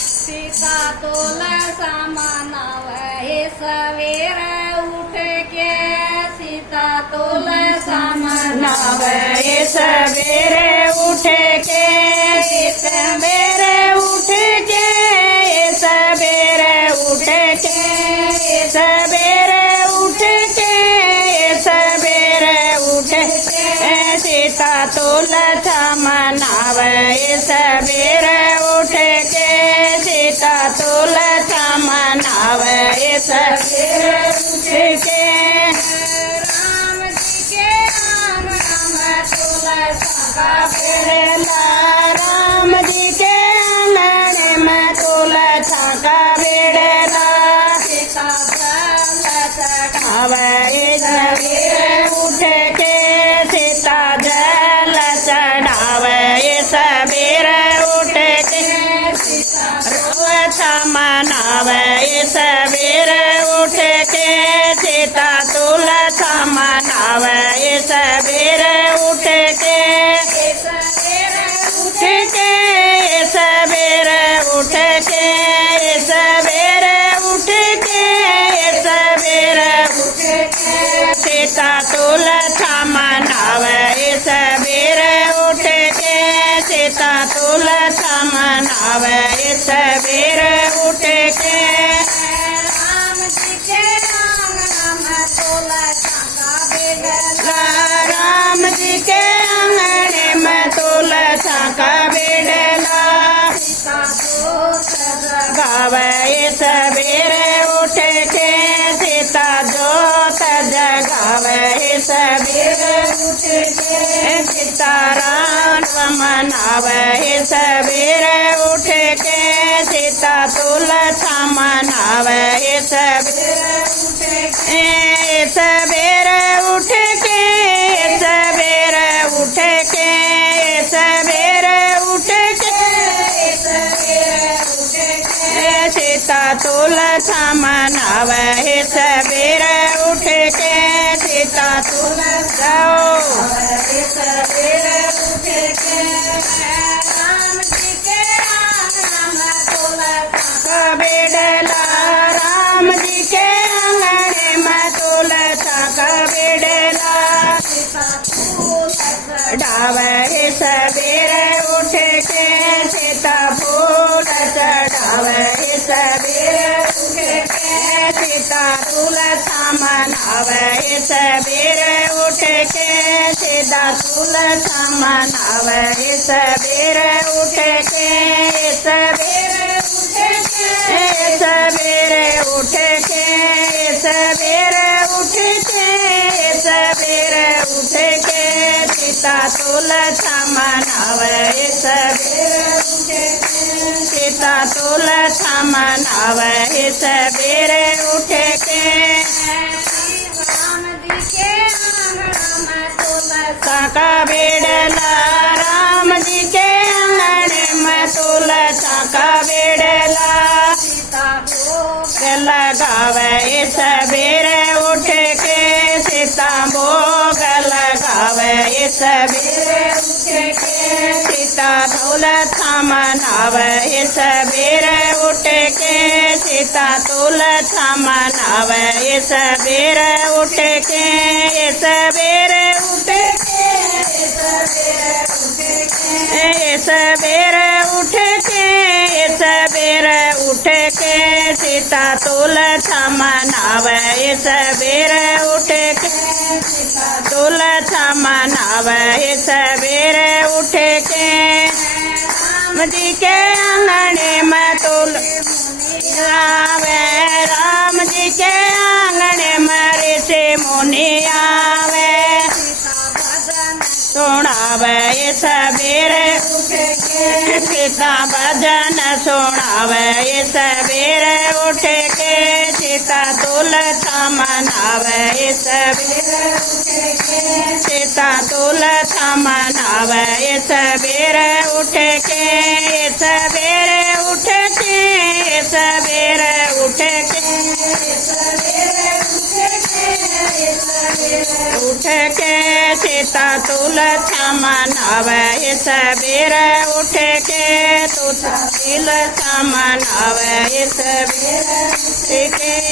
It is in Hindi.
सीता तुलसा मनावे सवेरे उठ के, सीता तुलसा मनावे सवेरे उठ के, सवेरे उठ के, सवेरे उठ के, सवेरे उठ के, सवेरे उठ के, सीता तुलसा मनावे सवेरे उठ के, सीता तुलसा मनावे सवेरे उठ के। राम जी के आंगन में तुलसा का बेड़ला, राम जी के आंगन में तुलसा का बेड़ला, सीता जल चढ़ावे सवेरे उठ के, सीता जल चढ़ावे सवेरे उठ के, तुलसा मनावे सवेरे उठ के, सीता तुलसा मनावे सवेरे उठ के, सवेरे उठ के, सवेरे उठ के, सवेरे उठ के, सीता तुलसा मनावे सवेरे उठ के, सीता तुलसा मनावे सवेरे उठ के। राम जी के आंगन में तुलसा का बेड़ला, राम जी के आंगन में तुलसा का बेड़ला, सीता जोत गावे सवेरे उठ के, सीता जोत जगावे सवेरे उठ के, सीता राम मनावे सवेरे उठ के, सीता तुलसा मनावे सवेरे उठ के, सवेरे उठ के, सवेरे उठ के, सवेरे उठ के, सवेरे उठ के, सीता तुलसा मनावे सवेरे उठ के, सीता तुलसा सवेरे उठ के। राम जी के आंगन में तुलसा का बेड़ला, राम जी के आंगन में तुलसा का बेड़ला, चढ़ावे सवेरे उठ के, सीता फूल चढ़ावे सवेरे उठ के, सीता तुलसा मनावे सवेरे उठ के, सीता तुलसा मनावे सवेरे उठ के, सवेरे उठ के, सवेरे उठ के, सवेरे उठ के, सवेरे उठ के, सीता तुलसा मनावे सवेरे उठ के, सीता तुलसा मनावे सवेरे उठ के। राम जी के आंगन में तुलसा का बेड़ला, राम जी के आंगन में तुलसा का बेड़ला, सीता भोग लगावे सवेरे उठ के, सीता भोग लगावे सवेरे उठ के, सीता तुलसा मनावे सवेरे उठ के, सीता तुलसा मनावे सवेरे उठ के, सवेरे उठ के, सवेरे उठ के, सवेरे उठ के, सीता तुलसा मनावे सवेरे उठ के, सीता तुलसा मनावे सवेरे उठ के। राम जी के आंगन में तुलसा आवे, राम जी के आंगन में ऋषि मुनि आवे, सुनावे सवेरे उठ के, सीता भजन सुनावे सवेरे उठ के, सीता तुलसा मनावे सवेरे उठ के, सीता तुलसा मनावे सवेरे उठ के, सवेरे उठ के, सवेरे उठ के, सवेरे उठ के, उठ के सीता तुलसा मनावे सवेरे उठ के तुलसा मनावे सवेरे के